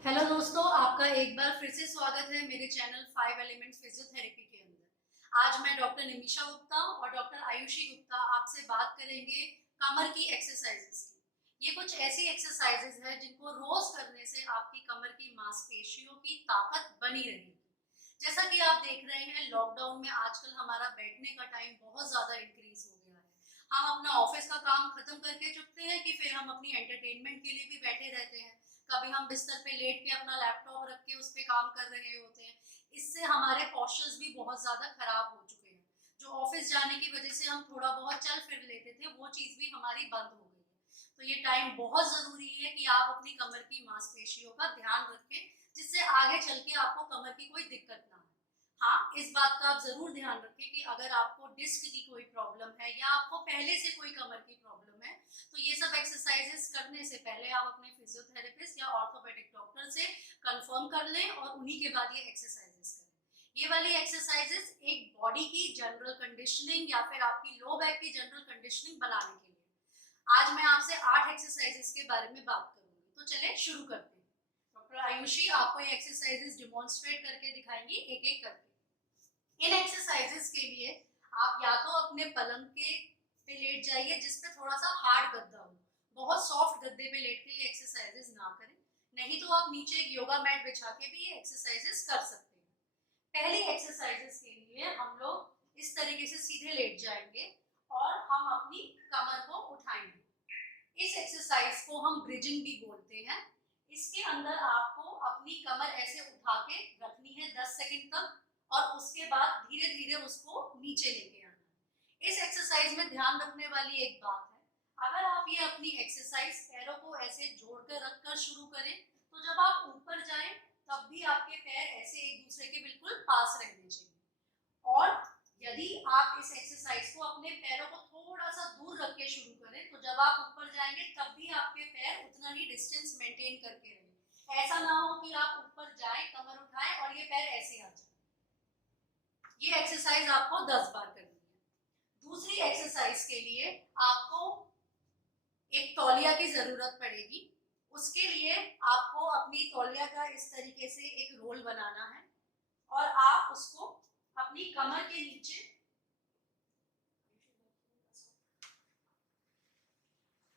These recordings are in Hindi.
हेलो दोस्तों, आपका एक बार फिर से स्वागत है मेरे चैनल 5 एलिमेंट्स फिजियोथेरेपी के अंदर। आज मैं डॉक्टर निमिषा गुप्ता और डॉक्टर आयुषी गुप्ता आपसे बात करेंगे कमर की एक्सरसाइजेस की। ये कुछ ऐसी एक्सरसाइजेस है जिनको रोज करने से आपकी कमर की मांसपेशियों की ताकत बनी रहेगी। जैसा कि आप देख रहे हैं, लॉकडाउन में आजकल हमारा बैठने का टाइम बहुत ज्यादा इंक्रीज हो गया है। हम अपना ऑफिस का काम खत्म करके चुकते हैं कि फिर हम अपनी एंटरटेनमेंट के लिए भी बैठे रहते हैं। कभी हम बिस्तर पे लेट के अपना लैपटॉप रख के उस पे काम कर रहे होते हैं। इससे हमारे पोस्चर्स भी बहुत ज्यादा खराब हो चुके हैं। जो ऑफिस जाने की वजह से हम थोड़ा बहुत चल फिर लेते थे, वो चीज भी हमारी बंद हो गई है। तो ये टाइम बहुत जरूरी है कि आप अपनी कमर की मांसपेशियों का ध्यान रखें, जिससे आगे चल के आपको कमर की कोई दिक्कत ना हो। हाँ, इस बात का आप जरूर ध्यान रखें कि अगर आपको डिस्क की कोई प्रॉब्लम है या आपको पहले से कोई कमर की प्रॉब्लम है, तो ये सब एक्सरसाइजेस करने से पहले आप अपने फिजियोथेरेपिस्ट या ऑर्थोपेडिक डॉक्टर से कंफर्म कर लें और उन्हीं के बाद ये एक्सरसाइजेस करें। ये वाली एक्सरसाइजेस एक बॉडी की जनरल कंडीशनिंग या फिर आपकी लो बैक की जनरल कंडीशनिंग बनाने के लिए। आज मैं आपसे 8 एक्सरसाइजेस के बारे में बात करूंगी, तो चले शुरू करते हैं। डॉक्टर आयुषी आपको ये एक्सरसाइजेस डिमॉन्स्ट्रेट करके दिखाएंगी एक एक करके। इन एक्सरसाइजेस के लिए आप या तो अपने पलंग के पे लेट जाइए जिसपे थोड़ा सा हार्ड गद्दा हो। बहुत सॉफ्ट गद्दे पे लेट के ये एक्सरसाइजेस ना करें। नहीं तो आप नीचे एक योगा मैट बिछा के भी ये एक्सरसाइजेस कर सकते हैं। पहली एक्सरसाइजेस के लिए हम लोग इस तरीके से सीधे लेट जाएंगे और हम अपनी कमर को उठाएंगे। इस एक्सरसाइज को हम ब्रिजिंग भी बोलते हैं। इसके अंदर आपको अपनी कमर ऐसे उठा के रखनी है 10 सेकंड तक और उसके बाद धीरे धीरे उसको नीचे लेके आना। इस एक्सरसाइज में ध्यान रखने वाली एक बात है, अगर आप ये अपनी एक्सरसाइज पैरों को ऐसे जोड़कर रखकर शुरू करें, तो जब आप ऊपर जाएं तब भी आपके पैर ऐसे एक दूसरे के बिल्कुल पास रहने चाहिए। और यदि आप इस एक्सरसाइज को अपने पैरों को थोड़ा सा दूर रख के शुरू करें, तो जब आप ऊपर जाएंगे तब भी आपके पैर उतना ही डिस्टेंस मेंटेन करके रहें। ऐसा ना हो कि आप ऊपर जाएं, कमर उठाएं और ये पैर ऐसे आ जाए। ये एक्सरसाइज आपको 10 बार करनी है। दूसरी एक्सरसाइज के लिए आपको एक तौलिया की जरूरत पड़ेगी। उसके लिए आपको अपनी तौलिया का इस तरीके से एक रोल बनाना है और आप उसको अपनी कमर के नीचे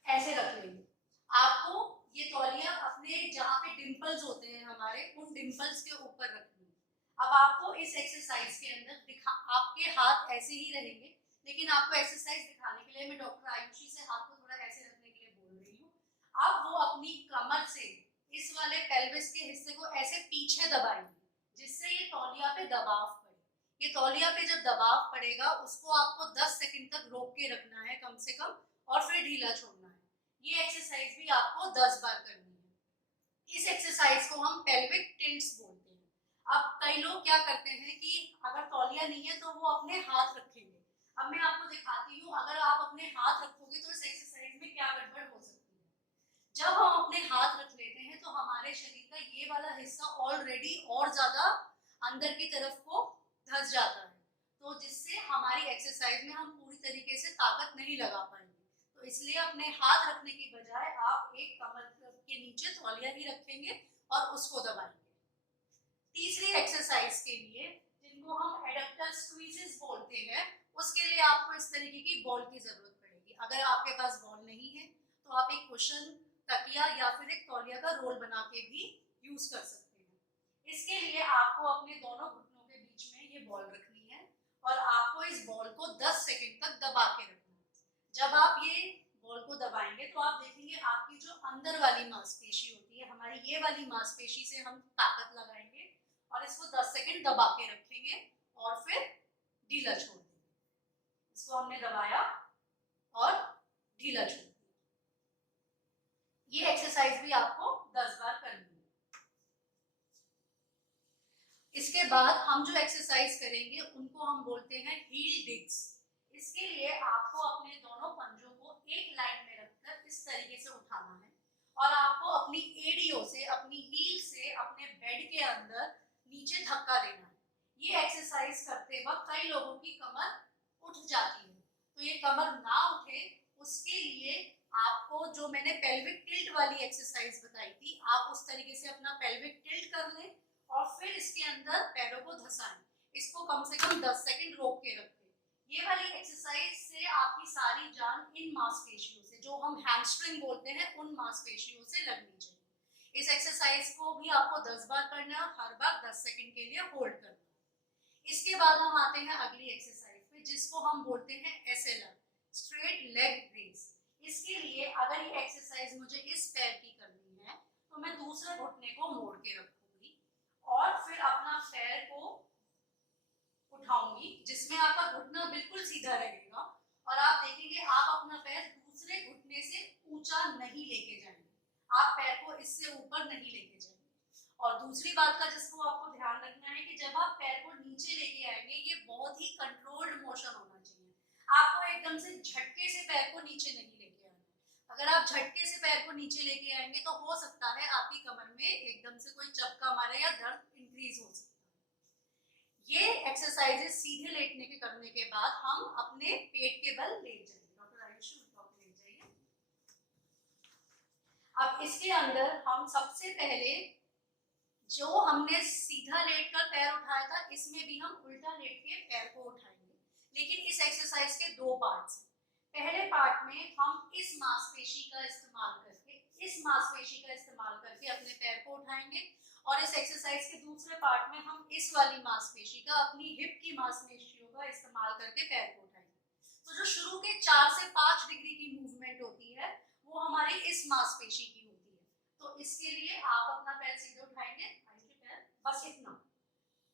ऐसे रख लेंगे। आपको ये तौलिया अपने जहाँ पे डिंपल्स होते हैं हमारे, उन डिंपल्स के ऊपर रखनी है। अब आपको इस एक्सरसाइज के अंदर आपके हाथ ऐसे ही रहेंगे, लेकिन आपको एक्सरसाइज दिखाने के लिए मैं डॉक्टर आयुषी से हाथ को थोड़ा ऐसे रखने के लिए बोल रही हूँ। अब वो अपनी कमर से इस वाले पेल्विस के हिस्से को ऐसे पीछे दबाएंगे, जिससे ये तौलिया पे दबाव पड़े। ये तौलिया पे जब दबाव पड़ेगा, उसको आपको 10 सेकंड तक रोक के रखना है कम से कम, और फिर ढीला छोड़ना है। ये एक्सरसाइज भी आपको 10 बार करनी है। इस एक्सरसाइज को हम पेल्विक टिल्ट्स बोलते हैं। अब कई लोग क्या करते हैं कि अगर तौलिया नहीं है तो वो अपने हाथ रखेंगे। अब मैं आपको दिखाती हूँ, अगर आप अपने हाथ रखोगे तो इस एक्सरसाइज में क्या गड़बड़ हो सकती है। जब हम अपने हाथ रख लेते हैं तो हमारे शरीर का ये वाला हिस्सा ऑलरेडी और ज्यादा अंदर की तरफ को धंस जाता है, तो जिससे हमारी एक्सरसाइज में हम पूरी तरीके से ताकत नहीं लगा पाएंगे। तो इसलिए अपने हाथ रखने की बजाय आप एक कमर के नीचे तौलिया ही रखेंगे और उसको दबाएंगे। तीसरी एक्सरसाइज के लिए, जिनको हम एडक्टर स्क्वीजेस बोलते हैं, उसके लिए आपको इस तरीके की बॉल की जरूरत पड़ेगी। अगर आपके पास बॉल नहीं है तो आप एक कुशन, तकिया या फिर एक तौलिया का रोल बना के भी यूज कर सकते हैं। इसके लिए आपको अपने दोनों घुटनों के बीच में ये बॉल रखनी है और आपको इस बॉल को 10 सेकंड तक दबा के रखना है। जब आप ये बॉल को दबाएंगे तो आप देखेंगे आपकी जो अंदर वाली मांसपेशी होती है, हमारी ये वाली मांसपेशी से हम ताकत लगाएंगे और इसको 10 सेकंड दबा के रखेंगे और फिर ढीला छोड़ देंगे। इसको हमने दबाया और ढीला छोड़ दिया। ये एक्सरसाइज भी आपको 10 बार करनी है। इसके बाद हम जो एक्सरसाइज करेंगे उनको हम बोलते हैं हील डिग्स। इसके लिए आपको अपने दोनों पंजों को एक लाइन में रखकर इस तरीके से उठाना है और आपको अपनी एड़ियों से, अपनी हील से अपने बेड के अंदर नीचे धक्का देना है। ये एक्सरसाइज करते वक्त कई लोगों की कमर उठ जाती है, तो ये कमर ना उठे उसके लिए आपको जो मैंने पेल्विक टिल्ट वाली एक्सरसाइज बताई थी, आप उस तरीके से अपना पेल्विक टिल्ट कर लें और फिर इसके अंदर पैरों को धंसाएं। इसको कम से कम 10 सेकंड रोक के रखें। ये वाली एक्सरसाइज से आपकी सारी जान इन मांसपेशियों से, जो हम हैमस्ट्रिंग बोलते हैं, उन मांसपेशियों से लगनी चाहिए। इस एक्सरसाइज को भी आपको 10 बार करना है, हर बार 10 सेकंड के लिए होल्ड करना है। इसके बाद हम आते हैं अगली एक्सरसाइज पे, जिसको हम बोलते हैं एसएलआर, स्ट्रेट लेग रेज। इसके लिए अगर ये एक्सरसाइज मुझे इस पैर की करनी है तो मैं दूसरे घुटने को मोड़ के रखूंगी और फिर अपना पैर को उठाऊंगी, जिसमें आपका घुटना बिल्कुल सीधा रहेगा और आप देखेंगे आप अपना पैर दूसरे घुटने से ऊंचा नहीं लेके जाएंगे, आप पैर को इससे ऊपर नहीं लेके जाएंगे। और दूसरी बात का जिसको आपको ध्यान रखना है कि जब आप पैर को नीचे लेके आएंगे, ये बहुत ही कंट्रोल्ड मोशन होना चाहिए। आपको एकदम से झटके से पैर को नीचे नहीं लेके आना है। अगर आप झटके से पैर को नीचे लेके आएंगे तो हो सकता है आपकी कमर में एकदम से कोई चपका मारे या दर्द इंक्रीज हो सकता है। ये एक्सरसाइजेस सीधे लेटने के करने के बाद हम अपने पेट के बल लेट जाएंगे। डॉक्टर आयुषी लेट जाइए। अब इसके अंदर हम सबसे पहले जो हमने सीधा लेटकर पैर उठाया था, इसमें भी हम उल्टा लेट के पैर को उठाएंगे। लेकिन इस एक्सरसाइज के दो पार्ट्स हैं। पहले पार्ट में हम इस मांसपेशी का इस्तेमाल करके अपने पैर को उठाएंगे और इस एक्सरसाइज के दूसरे पार्ट में हम इस वाली मांसपेशी का, अपनी हिप की मांसपेशियों का इस्तेमाल करके पैर को उठाएंगे। तो जो शुरू के 4 से 5 डिग्री की मूवमेंट होती है वो हमारी इस मांसपेशी की होती है। तो इसके लिए आप अपना पैर सीधे उठाएंगे, पैर बस इतना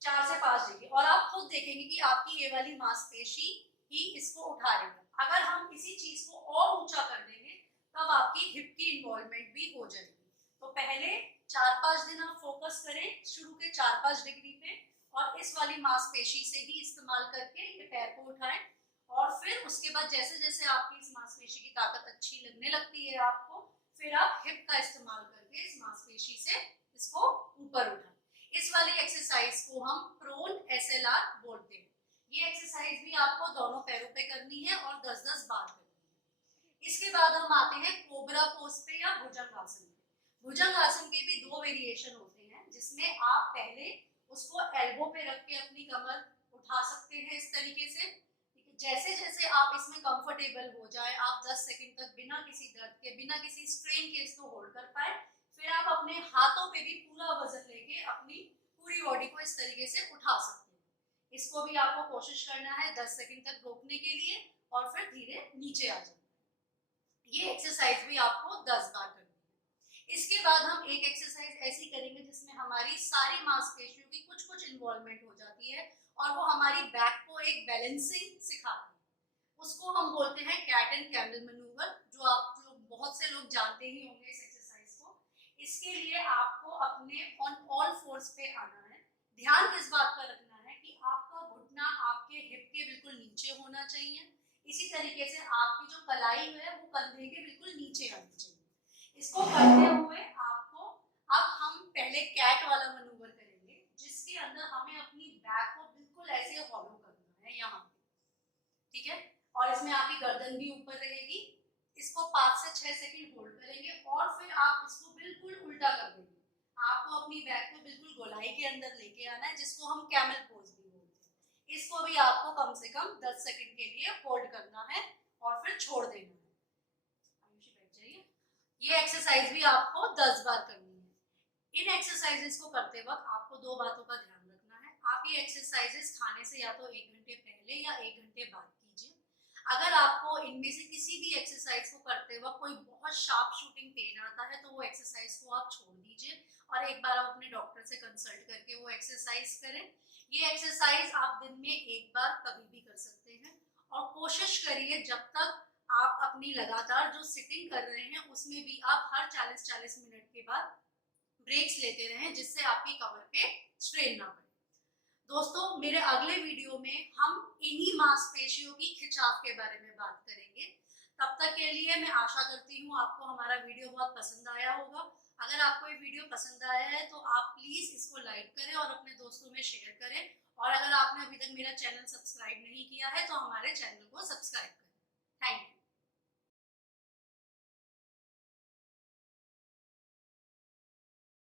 4 से 5 डिग्री, और आप खुद देखेंगे कि आपकी ये वाली मांसपेशी ही इसको उठा रही है। अगर हम इसी चीज को और ऊंचा कर देंगे तब आपकी हिप की इन्वॉल्वमेंट भी हो जाएगी। तो पहले 4-5 दिन आप फोकस करें शुरू के 4-5 डिग्री पे और इस वाली मांसपेशी से ही इस्तेमाल करके ये पैर को उठाएं। और फिर उसके बाद जैसे जैसे आपकी इस मांसपेशी की ताकत अच्छी लगने लगती है आपको, फिर आप हिप का इस्तेमाल करके इस मांसपेशी से इसको ऊपर उठाएं। इस वाली एक्सरसाइज को हम प्रोन एसएलआर बोलते हैं। ये एक्सरसाइज भी आपको दोनों पैरों पे करनी है और 10-10 बार करनी है। इसके बाद हम आते हैं कोबरा पोज पे या भुजंगासन पे। भुजंगासन के भी 2 वेरिएशन होते हैं, जिसमें आप पहले उसको एल्बो पे रख के अपनी कमर उठा सकते हैं इस तरीके से। जैसे जैसे आप इसमें कंफर्टेबल हो जाए, आप 10 सेकंड तक बिना किसी दर्द के, बिना किसी स्ट्रेन के इसको होल्ड कर पाए, फिर आप अपने हाथों पे भी पूरा वजन लेके अपनी पूरी बॉडी को इस तरीके से उठा सकते हैं। इसको भी आपको कोशिश करना है 10 सेकंड तक रोकने के लिए और फिर धीरे नीचे आ जाना है। ये एक्सरसाइज भी आपको 10 बार करनी है। इसके बाद हम एक एक्सरसाइज ऐसी करेंगे जिसमें हमारी सारी मांसपेशियों की कुछ कुछ इन्वॉल्वमेंट हो जाती है और वो हमारी बैक को एक बैलेंसिंग सिखाती है। उसको हम बोलते हैं कैट एंड कैमल मैन्यूवर, जो आप लोग बहुत से लोग जानते ही होंगे इस एक्सरसाइज को। इसके लिए आपको अपने ऑन ऑल फोर्स पे आना है। ध्यान किस बात का रखना है कि आपका घुटना आपके हिप के बिल्कुल नीचे होना चाहिए। इसी तरीके से आपकी जो कलाई है वो कंधे के बिल्कुल नीचे आनी चाहिए। इसको करते हुए आपको, अब हम पहले कैट वाला मैनूवर करेंगे, जिसके अंदर हमें अपनी बैक को बिल्कुल ऐसे हॉलो करना है यहाँ पे, ठीक है। और इसमें आपकी गर्दन भी ऊपर रहेगी। इसको 5 से 6 सेकंड होल्ड करेंगे और फिर आप इसको बिल्कुल उल्टा कर देंगे। आपको अपनी बैक को बिल्कुल गोलाई के अंदर लेके आना है, जिसको हम कैमल पोज भी बोलते हैं। इसको भी आपको कम से कम 10 सेकंड के लिए होल्ड करना है और फिर छोड़ देना है। आयुषी बैठ जाइए। ये एक्सरसाइज भी आपको 10 बार करनी है। इन एक्सरसाइजेस को करते वक्त आपको 2 बातों का ध्यान रखना है। आप ये एक्सरसाइजेस खाने से या तो 1 घंटे पहले या 1 घंटे बाद कीजिए। अगर आपको इनमें से किसी भी एक्सरसाइज को करते वक्त कोई बहुत शार्प शूटिंग पेन आता है तो वो एक्सरसाइज को आप छोड़ दीजिए और एक बार आप अपने डॉक्टर से कंसल्ट करके वो एक्सरसाइज करें। ये एक्सरसाइज आप दिन में 1 बार कभी भी कर सकते हैं और कोशिश करिए जब तक आप अपनी लगातार जो सिटिंग कर रहे हैं उसमें भी आप हर 40-40 मिनट के बाद ब्रेक्स लेते रहें, जिससे आपकी कमर पे स्ट्रेन ना पड़े। दोस्तों, मेरे अगले वीडियो में हम इन्हीं मांसपेशियों की खिंचाव के बारे में बात करेंगे। तब तक के लिए मैं आशा करती हूँ आपको हमारा वीडियो बहुत पसंद आया होगा। अगर आपको ये वीडियो पसंद आया है तो आप प्लीज इसको लाइक करें और अपने दोस्तों में शेयर करें। और अगर आपने अभी तक मेरा चैनल सब्सक्राइब नहीं किया है तो हमारे चैनल को सब्सक्राइब करें। Thank you.